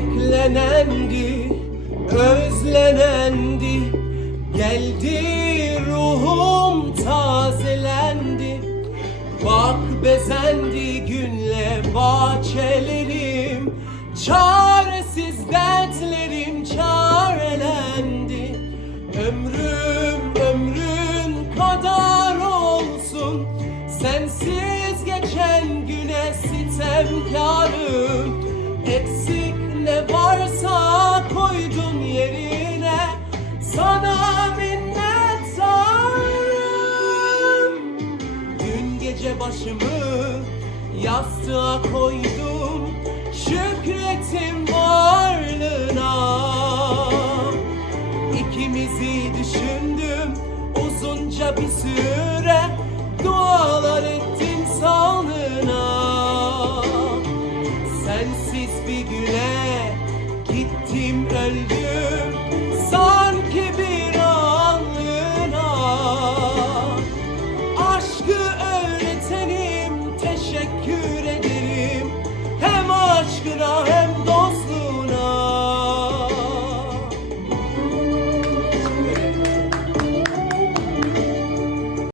beklenendi, özlenendi Geldi ruhum tazelendi. Bak bezendi günle bahçelerim. Çaresiz dertlerim çarelendi. Ömrüm ömrün kadar olsun. Sensiz geçen güne sitemkarım. Eksik başımı yastığa koydum. Şükretim varlığına. İkimizi düşündüm uzunca bir süre Dualar ettim sağlığına. Sensiz bir güne gittim öldüm